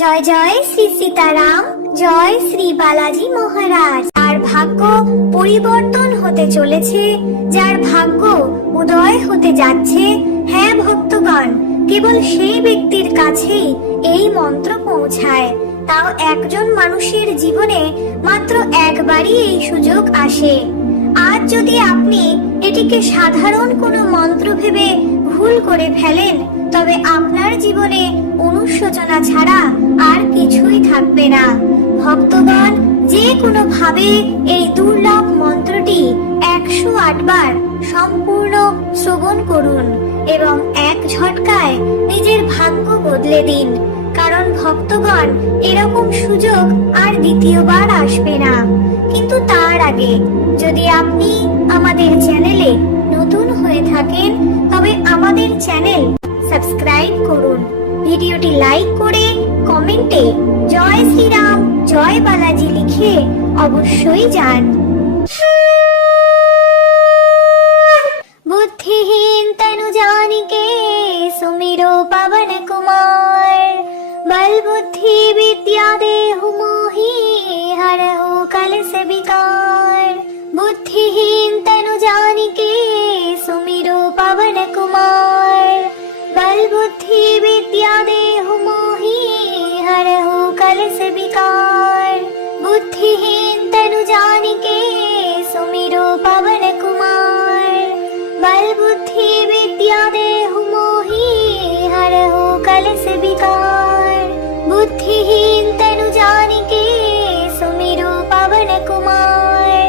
জয় জয় শ্রী সীতারাম, জয় শ্রী বালাজি মহারাজ। আর ভাগ্য পরিবর্তন হতে চলেছে, যার ভাগ্য উদয় হতে যাচ্ছে, হ্যাঁ ভক্তগণ, কেবল সেই ব্যক্তির কাছেই এই মন্ত্র পৌঁছায়। তাও একজন মানুষের জীবনে মাত্র একবারই এই সুযোগ আসে। আজ যদি আপনি এটিকে সাধারণ কোনো মন্ত্র ভেবে ভুল করে ফেলেন, তবে আপনার জীবনে অনুশোচনা ছাড়া আর কিছুই থাকবে না। ভক্তগণ, যে কোনো ভাবে এই দুর্লভ মন্ত্রটি 108 বার সম্পূর্ণ শ্রবণ করুন এবং এক ঝটকায় নিজের ভাগ্য বদলে দিন। কারণ ভক্তগণ, এরকম সুযোগ আর দ্বিতীয়বার আসবে না। কিন্তু তার আগে যদি আপনি আমাদের চ্যানেলে নতুন হয়ে থাকেন, তবে আমাদের চ্যানেল সাবস্ক্রাইব করুন, ভিডিওটি লাইক করে কমেন্টে জয় শ্রীরাম, জয় বালাজি লিখে অবশ্যই যান। बुद्धिहीन तनु जानिके सुमिरो पवन कुमार, बल बुद्धि विद्या देहु मोहि हरहु कलश विकार। बुद्धिहीन तनु जानिके सुमिरो पवन कुमार, बल बुद्धि विद्या देहु मोहि हरहु कलश विकार। बुद्धिहीन तनु जानिके सुमिरो पवन कुमार, बल बुद्धि विद्या देहु मोहि हरहु कलश विकार। बुद्धिहीन तनु जानिके सुमिरो पवन कुमार,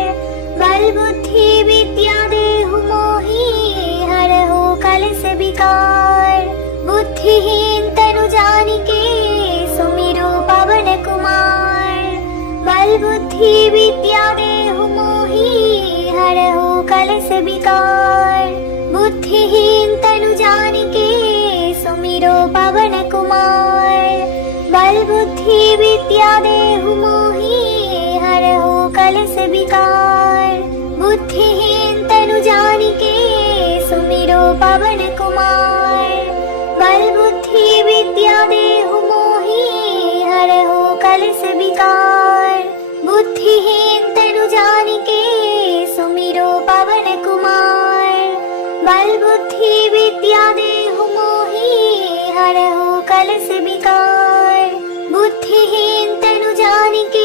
बल बुद्धि विद्या देहु मोहि हरहु कलश विकार। बुद्धिहीन तनु जानिके सुमिरो पवन कुमार, बल बुद्धि विद्या देहु मोहि हरहु कलश विकार। बुद्धिहीन तनु जानिके सुमिरो पवन कुमार, बल बुद्धि विद्या देहु मोहि हरहु कलश विकार। बुद्धिहीन तनु जानिके सुमिरो पवन कुमार, बल बुद्धि विद्या देहु मोहि हरहु कलश विकार। बुद्धिहीन तनु जानिके सुमिरो पवन कुमार, बल बुद्धि विद्या देहु मोहि हरहु कलश विकार। बुद्धिहीन तनु जानिके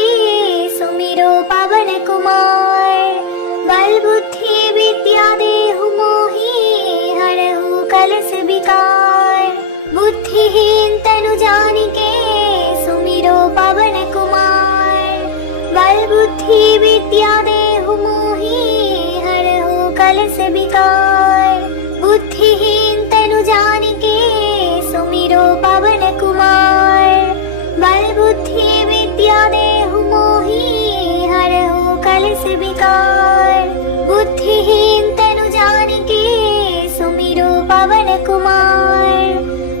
सुमिरो पवन कुमार, बल बुद्धि विद्या देहु मोहि हरहु कलश विकार। बुद्धिहीन तनु जानिके सुमिरो पवन कुमार, बल बुद्धि विद्या देहु मोहि हरहु कलश विकार। बुद्धिहीन तनु जानिके सुमिरो पवन कुमार, बल बुद्धि विद्या देहु मोहि हरहु कलश विकार। बुद्धिहीन तनु जानिके सुमिरो पवन कुमार,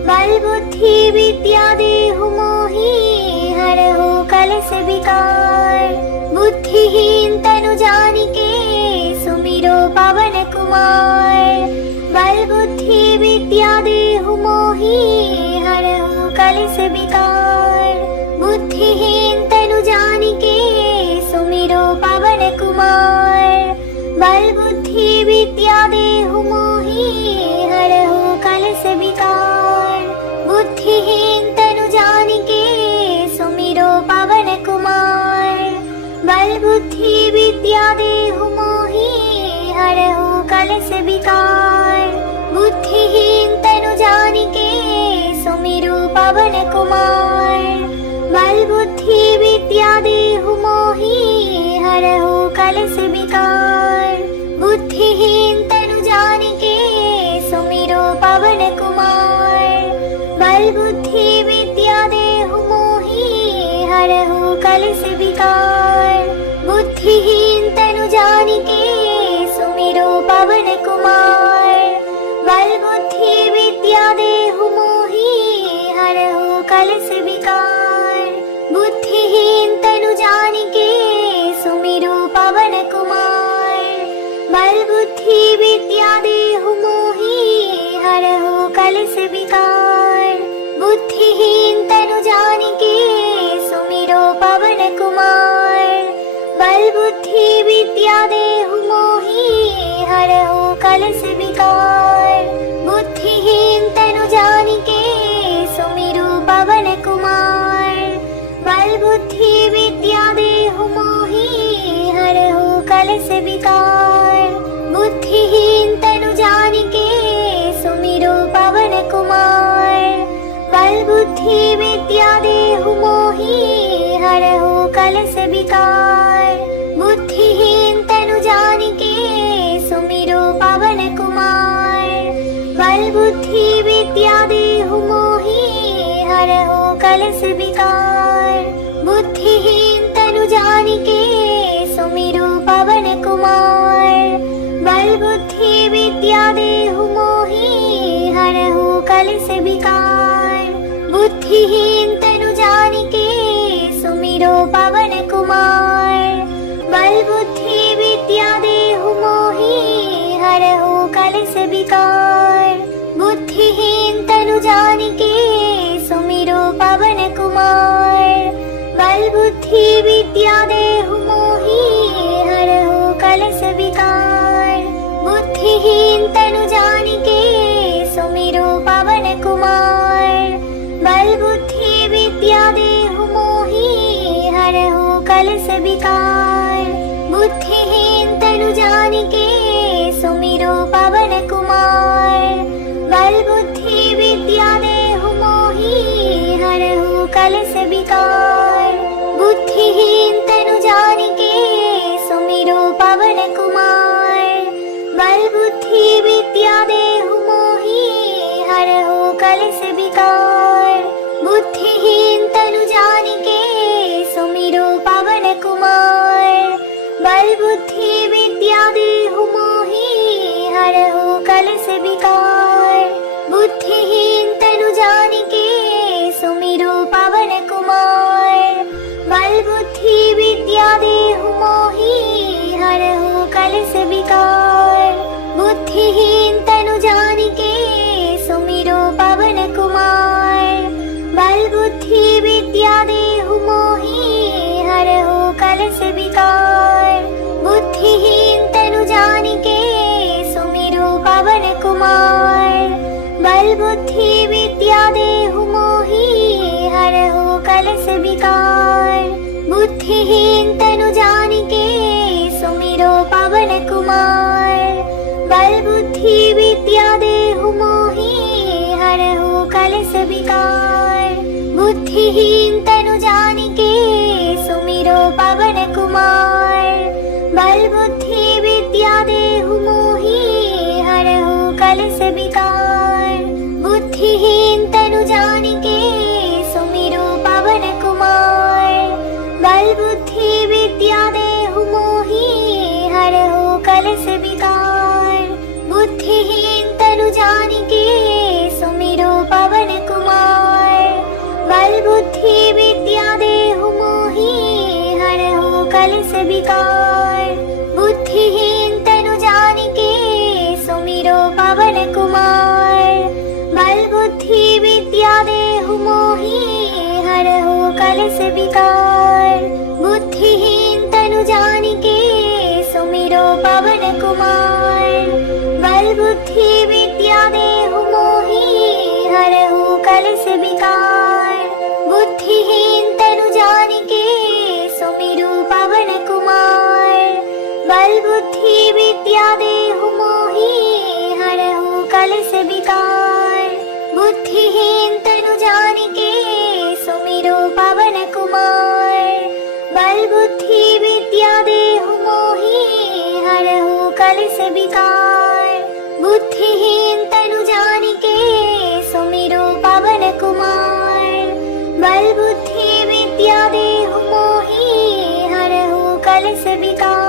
बल बुद्धि विद्या देहु मोहि हरहु कलश विकार। बुद्धिहीन तनु जानिके सुमिरो पवन कुमार, बल बुद्धि विद्या देहु मोहि हरहु कलश विकार। बुद्धिहीन तनु जानिके सुमिरो पवन कुमार, बल बुद्धि विद्या देहु मोहि हरहु कलश विकार। बुद्धिहीन तनु जानिके सुमिरो पवन कुमार, बल बुद्धि विद्या देहु मोहि हरहु कलश विकार। बुद्धिहीन तनु जानिके सुमिरो पवन कुमार, बल बुद्धि विद्या देहु मोहि हरहु कलश विकार। बुद्धिहीन तनु जानिके सुमिरो पवन कुमार, बल बुद्धि विद्या देहु मोहि हरहु कलश विकार। बुद्धिहीन तनु जानिके सुमिरो पवन कुमार, बल बुद्धि विद्या देहु मोहि हरहु कलश विकार। बुद्धिहीन तनु जानिके सुमिरो पवन कुमार, बल बुद्धि विद्या देहु मोहि हरहु कलश विकार। बुद्धिहीन तनु जानिके बल बुद्धि विद्या देहु मोहि हरहु कलश विकार। बुद्धिहीन तनु जानिके सुमिरु पवन कुमार। बल बुद्धि विद्या देहु मोहि हरहु कलश विकार। बुद्धिहीन तनु जानिके सुमिरु पवन कुमार। बल बुद्धि विद्या देहु मोहि हरहु कलश विकार। बुद्धिहीन तनु जानिके सुमिरु पवन कुमार। बल बुद्धि विद्या देहु मोहि हरहु कलश विकार। बुद्धिहीन तनु जानिके सुमिरु पवन कुमार। बल बुद्धि विद्या देहु मोहि हरहु कलश विकार। बुद्धिहीन तनु जानिके सुमिरु पवन कुमार। बल बुद्धि विद्या देहु मोहि हरहु कलश विकार। बुद्धिहीन तनु जानिके सुमिरु पवन कुमार। बल बुद्धि विद्या देहु मोहि हरहु कलश विकार। बुद्धिहीन तनु जानिके सुमिरु पवन कुमार। बल बुद्धि विद्या देहु मोहि हरहु कलश विकार। बुद्धिहीन तनु जानिके सुमिरु पवन कुमार। बल बुद्धि विद्या देहु मोहि हरहु कलश विकार। बुद्धिहीन तनु जानिके सुमिरु पवन कुमार। बल बुद्धि विद्या देहु मोहि हरहु कलश विकार। बुद्धिहीन तनु जानिके सुमिरु पवन कुमार। बल बुद्धि विद्या देहु मोहि हरहु कलश विकार। बुद्धिहीन तनु जानिके सुमिरु पवन कुमार। बल बुद्धि विद्या देहु मोहि हरहु कलश विकार। बुद्धिहीन तनु जानिके सुमिरु पवन कुमार। बल बुद्धि विद्या देहु मोहि हरहु कलश विकार। बुद्धिहीन तनु जानिके सुमिरु पवन कुमार। बल बुद्धि विद्या देहु मोहि हरहु कलश विकार। बुद्धिहीन तनु जानिके सुमिरु पवन कुमार। बल बुद्धि विद्या देहु मोहि हरहु कलश विकार। बुद्धिहीन तनु जानिके सुमिरु पवन कुमार। बल बुद्धि विद्या देहु मोहि हरहु कलश विकार। बुद्धिहीन तनु जानिके सुमिरु पवन कुमार। बल बुद्धि विद्या देहु मोहि हरहु कलश विकार। बुद्धिहीन तनु जानिके सुमिरु पवन कुमार। बल बुद्धि विद्या देहु मोहि हरहु कलश विकार। बुद्धिहीन तनु जानिके सुमिरु पवन कुमार। बल बुद्धि विद्या देहु मोहि हरहु कलश विकार। बुद्धिहीन तनु जानिके सुमिरु पवन कुमार। बल बुद्धि विद्या देहु मोहि हरहु कलश विकार। बुद्धिहीन तनु जानिके सुमिरु पवन कुमार। बल बुद्धि विद्या देहु मोहि हरहु कलश विकार। बुद्धिहीन तनु जानिके सुमिरु पवन कुमार। बल बुद्धि विद्या देहु मोहि हरहु कलश विकार। बुद्धिहीन तनु जानिके सुमिरु पवन कुमार। बल बुद्धि विद्या देहु मोहि हरहु कलश विकार।